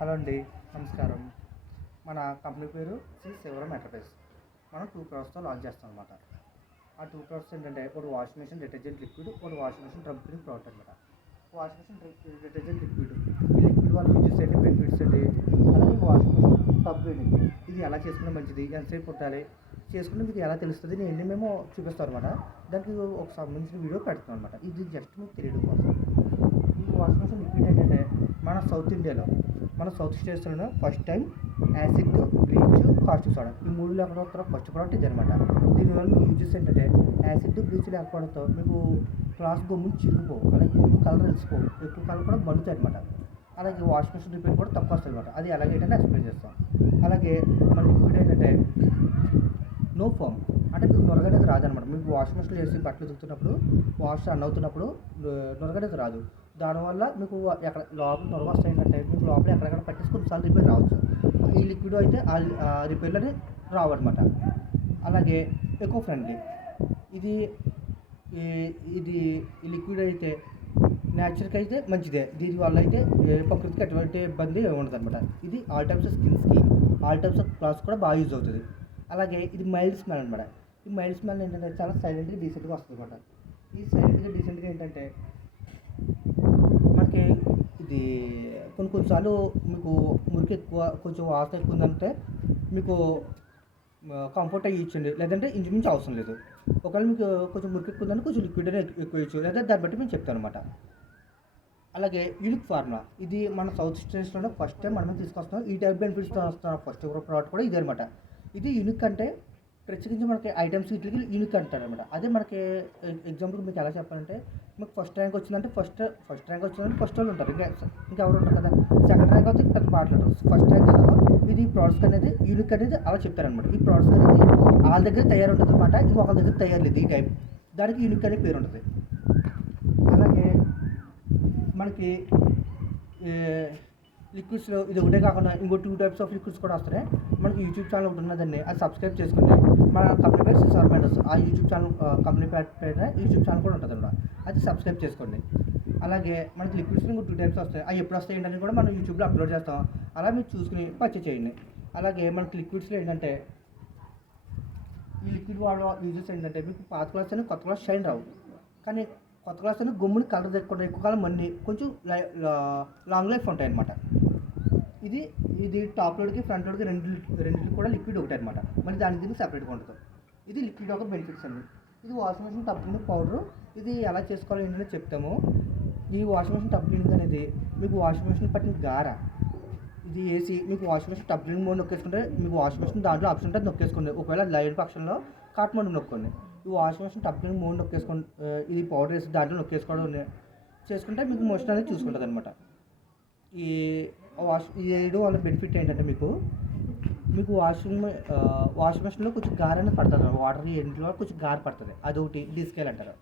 Hello అండి, నమస్కారం. మన కంపెనీ పేరు శ్రీ శివరం ఎంటర్ప్రైజ్. మనం 2 ప్రొడక్ట్స్తో లాంచ్ చేస్తాం అనమాట. ఆ 2 ప్రొడక్ట్స్ ఏంటంటే ఒకటి వాషింగ్ మెషిన్ డిటర్జెంట్ లిక్విడ్, ఒకటి washing machine drum cleaning product అనమాట. వాషింగ్ మెషిన్ డిటర్జెంట్ లిక్విడ్, ఈ లిక్విడ్ వల్ల యూజెస్ ఏంటి, బెనిఫిట్స్ ఏంటి, అలాగే వాషింగ్ మెషిన్ టబ్ క్లీనింగ్ ఇది ఎలా చేసుకుంటే మంచిది, ఎంతసేపు పుట్టాలి, చేసుకుంటే మీకు ఎలా తెలుస్తుంది, నేను మేము చూపిస్తాం అనమాట. దానికి ఒక సంబంధించిన వీడియో పెడతాం అనమాట. ఇది జస్ట్ మీకు తెలియడం కోసం. ఈ వాషింగ్ మెషిన్ లిక్విడ్ ఏంటంటే మన సౌత్ ఇండియాలో, మన సౌత్ స్టేట్స్లోనే first time acid, bleach, caustic soda ఈ మూడు లేకపోతే ఫస్ట్ ప్రోడక్ట్ ఇది అనమాట. దీనివల్ల మీకు యూజెస్ ఏంటంటే యాసిడ్, బ్లీచ్ లేకపోవడంతో మీకు క్లాస్ గమ్ములు చిరిగిపోవు, అలాగే గమ్ము కలర్ తెలిసిపోవు, ఎక్కువ కలర్ కూడా మండుతాయి అనమాట. అలాగే వాషింగ్ మెషిన్ రిపేర్ కూడా తక్కువ వస్తుంది అనమాట. అది ఎలాగేంటంటే ఎక్స్ప్లెయిన్ చేస్తాం. అలాగే మన లిక్విడ్ ఏంటంటే నో ఫామ్, అంటే మీకు నొరగనేది రాదనమాట. మీకు వాషింగ్ మెషిన్ చేసి బట్టలు ఉతుకుతున్నప్పుడు, వాష్ రన్ అవుతున్నప్పుడు నొరగనేది రాదు. దానివల్ల మీకు ఎక్కడ లోపల నొరగ వస్తాయి ఏంటంటే మీకు లోపల ఎక్కడెక్కడ పట్టేసి కొన్నిసార్లు రిపేర్ రావచ్చు. ఈ లిక్విడ్ అయితే ఆ రిపేర్లని రావన్నమాట. అలాగే ఎకో ఫ్రెండ్లీ, ఇది ఇది ఈ లిక్విడ్ అయితే నేచర్కి అయితే మంచిదే. దీనివల్ల అయితే ప్రకృతికి ఎటువంటి ఇబ్బంది ఉండదు అనమాట. ఇది ఆల్ టైప్స్ ఆఫ్ స్కిన్స్కి, ఆల్ టైప్స్ ఆఫ్ క్లాత్స్ కూడా బాగా యూజ్ అవుతుంది. అలాగే ఇది మైల్డ్ స్మెల్ అనమాట. ఈ మైల్డ్ స్మెల్ ఏంటంటే చాలా సైలెంట్గా డీసెంట్గా వస్తుంది అనమాట. ఈ సైలెంట్గా డీసెంట్గా ఏంటంటే మనకి ఇది కొన్నిసార్లు మీకు మురికి ఎక్కువ, కొంచెం వాసన ఎక్కువ ఉందంటే మీకు కంఫర్ట్ అయ్యి ఇచ్చండి, లేదంటే ఇంచుమించు అవసరం లేదు. ఒకవేళ మీకు కొంచెం మురికి ఎక్కువ ఉందని కొంచెం లిక్విడ్ ఎక్కువ ఇచ్చు, లేదా దాన్ని బట్టి మేము చెప్తాను అనమాట. అలాగే యూనిక్ ఫార్ములా, ఇది మన సౌత్ స్టేట్స్లోనే ఫస్ట్ టైం మనమే తీసుకొస్తాం. ఈ టైప్ బెనిఫిట్స్తో వస్తున్న ఫస్ట్ ప్రోడక్ట్ కూడా ఇదే అనమాట. ఇది యూనిక్ అంటే ప్రత్యేకించి మనకి ఐటమ్స్ వీటికి యూనిక్ అంటారు అనమాట. అదే మనకి ఎగ్జాంపుల్ మీకు ఎలా చెప్పాలంటే, మీకు ఫస్ట్ ర్యాంక్ వచ్చిందంటే ఫస్ట్ ర్యాంక్ వచ్చిందంటే ఫస్ట్ వాళ్ళు ఉంటారు, ఇంకెవరు ఉంటారు కదా. సెకండ్ ర్యాంక్ అయితే పెద్ద మాట్లాడరు. ఫస్ట్ ర్యాంక్ ఎలాగో ఇది ప్రోడక్ట్స్ అనేది యూనిక్ అనేది అలా చెప్తారనమాట. ఈ ప్రోడక్ట్స్ అనేది వాళ్ళ దగ్గర తయారు ఉంటుంది అనమాట, ఇంకొకరి దగ్గర తయారు లేదు. ఈ టైప్ దానికి యూనిక్ అనే పేరు ఉంటుంది. అలాగే మనకి లిక్విడ్స్లో ఇది ఒకటే కాకుండా ఇంకో 2 టైప్స్ ఆఫ్ లిక్విడ్స్ కూడా వస్తున్నాయి. మనకి యూట్యూబ్ ఛానల్ ఒకటి ఉన్నదండి, అది సబ్స్క్రైబ్ చేసుకుని మన కంపెనీ పేరు సర్మెంటర్స్, ఆ యూట్యూబ్ ఛానల్ కంపెనీ పేరు యూట్యూబ్ ఛానల్ కూడా ఉంటుంది అన్నమాట. అది సబ్స్క్రైబ్ చేసుకోండి. అలాగే మనకి లిక్విడ్స్లో ఇంకో 2 టైప్స్ వస్తాయి. అవి ఎప్పుడు వస్తాయి ఏంటని కూడా మనం యూట్యూబ్లో అప్లోడ్ చేస్తాం. అలా మీరు చూసుకుని పర్చేజ్ చేయండి. అలాగే మనకి లిక్విడ్స్లో ఏంటంటే ఈ లిక్విడ్ వాడే యూజెస్ ఏంటంటే మీకు పాత క్లాస్ అని కొత్త క్లాస్ షైన్ రావు, కానీ కొత్త క్లాస్ అని గమ్ముని కలర్ తెక్కకుండా ఎక్కువ కాలం మన్ని కొంచెం లాంగ్ లైఫ్ ఉంటాయి అన్నమాట. ఇది టాప్ లోడ్కి ఫ్రంట్ లోడ్కి రెండింటికి కూడా లిక్విడ్ ఒకటే అనమాట. మరి దీనికి సపరేట్గా ఉంటుంది. ఇది లిక్విడ్ ఒక బెనిఫిట్స్ అండి. ఇది washing machine tub cleaning powder. ఇది ఎలా చేసుకోవాలో ఏంటనే చెప్తాము. ఈ వాషింగ్ మెషిన్ టబ్ క్లీనింగ్ అనేది మీకు వాషింగ్ మెషిన్ పట్టిన గార ఇది వేసి మీకు washing machine tub cleaning mode నొక్కేసుకుంటే మీకు వాషింగ్ మెషిన్ దాంట్లో ఆప్షన్ ఉంటుంది, నొక్కేసుకోండి. ఒకవేళ లైన్ పక్షంలో కాట్ మోడ్ నొక్కండి. ఈ washing machine tub cleaning mode నొక్కేసుకోండి. ఇది పౌడర్ వేసి దాంట్లో నొక్కేసుకోవడం చేసుకుంటే మీకు మోషన్ అనేది చూసుకుంటుంది అనమాట. ఈ వేయడం వల్ల బెనిఫిట్ ఏంటంటే మీకు వాషింగ్ మెషిన్లో కొంచెం గార అనేది పడుతుంది, వాటర్ ఎండ్లో కొంచెం గార పడుతుంది, అదొకటి డిస్కేల్ అంటారు.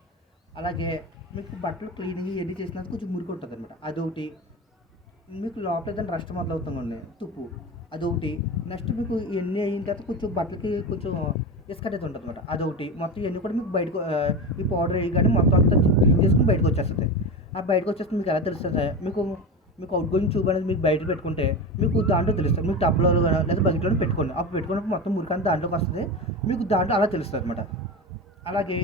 అలాగే మీకు బట్టలు క్లీనింగ్ ఇవన్నీ చేసినందుకు కొంచెం మురికి ఉంటుంది అనమాట, అదొకటి. మీకు లోపల ఏదైనా రస్ట్ మొదలవుతుందండి, తుప్పు, అదొకటి. నెక్స్ట్ మీకు ఇవన్నీ అయిన తర్వాత కొంచెం బట్టలకి కొంచెం ఇసుక అనేది ఉంటుంది అనమాట, అదొకటి. మొత్తం ఇవన్నీ కూడా మీకు బయటకు ఈ పౌడర్ వేయగానే మొత్తం అంతా క్లీన్ చేసుకుని బయటకు వచ్చేస్తుంది. ఆ బయటకు వచ్చేస్తుంది మీకు ఎలా తెలుస్తుంది, మీకు అవుట్ గోయింగ్ ట్యూబ్ అనేది మీకు బయట పెట్టుకుంటే మీకు దాంట్లో తెలుస్తుంది. మీకు టబ్లో లేదా బకెట్లో పెట్టుకోండి, అప్పుడు పెట్టుకున్నప్పుడు మొత్తం మురికంతా దాంట్లోకి వస్తుంది, మీకు దాంట్లో అలా తెలుస్తుంది అనమాట. అలాగే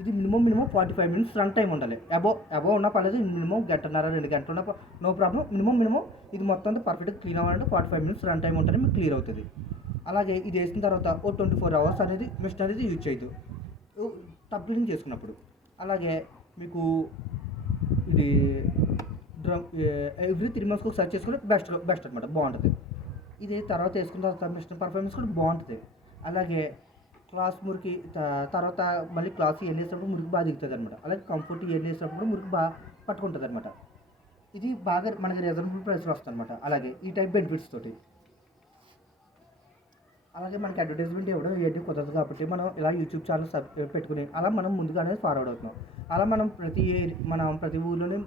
ఇది మినిమం 45 మినిట్స్ రన్ టైం ఉండాలి. అబో ఉన్నా పర్లేదు, మినిమం 1.5-2 గంటలు ఉన్న నో ప్రాబ్లం. మినిమం ఇది మొత్తం అంతా పర్ఫెక్ట్గా క్లీన్ అవ్వాలంటే 45 మినిట్స్ రన్ టైం ఉంటేనే మీకు క్లియర్ అవుతుంది. అలాగే ఇది వేసిన తర్వాత 24 అవర్స్ అనేది మిషన్ అనేది యూజ్ చేయదు టబ్ క్లీనింగ్ చేసుకున్నప్పుడు. అలాగే మీకు ఇది ఎవ్రీ 3 మంత్స్కి ఒకసారి చేసుకుంటే బెస్ట్ అనమాట, బాగుంటుంది. ఇది తర్వాత వేసుకున్న తర్వాత మిషన్ పర్ఫార్మెన్స్ కూడా బాగుంటుంది. అలాగే క్లాస్ మురికి తర్వాత మళ్ళీ క్లాస్ ఇవన్నీ వేసినప్పుడు మురికి బాగా దిగుతుంది అనమాట. అలాగే కంఫర్ట్ ఇవన్నీ వేసినప్పుడు మురికి బాగా పట్టుకుంటుంది అనమాట. ఇది బాగా మనకి రీజనబుల్ ప్రైస్లో వస్తుంది అనమాట. అలాగే ఈ టైప్ బెనిఫిట్స్ తోటి. అలాగే మనకి అడ్వర్టైజ్మెంట్ ఇవ్వడం ఇవన్నీ కుదరదు కాబట్టి మనం ఇలా యూట్యూబ్ ఛానల్ పెట్టుకుని అలా మనం ముందుగానే ఫార్వర్డ్ అవుతున్నాం. అలా మనం ప్రతి ఊర్లోనే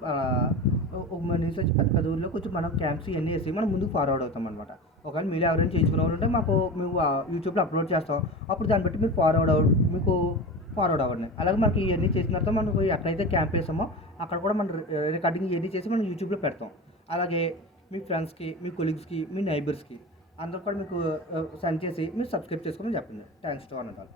నుంచి వచ్చి పెద్ద ఊర్లో కొంచెం మనం క్యాంప్స్ ఇవన్నీ వేసి మనం ముందుకు ఫార్వర్డ్ అవుతాం అనమాట. ఒకవేళ మీరు ఎవరైనా చేయించుకునే వాళ్ళు ఉంటే మేము యూట్యూబ్లో అప్లోడ్ చేస్తాం, అప్పుడు దాన్ని బట్టి మీకు ఫార్వర్డ్ అవ్వండి. అలాగే మనకి ఇవన్నీ చేసిన తర్వాత మనకు ఎక్కడైతే క్యాంప్ వేసామో అక్కడ కూడా మనం రికార్డింగ్ ఇవన్నీ చేసి మనం యూట్యూబ్లో పెడతాం. అలాగే మీ ఫ్రెండ్స్కి, మీ కొలీగ్స్కి, మీ నైబర్స్కి అందరూ కూడా మీకు సెండ్ చేసి మీరు సబ్స్క్రైబ్ చేసుకోమని చెప్పండి. Thanks to one and all.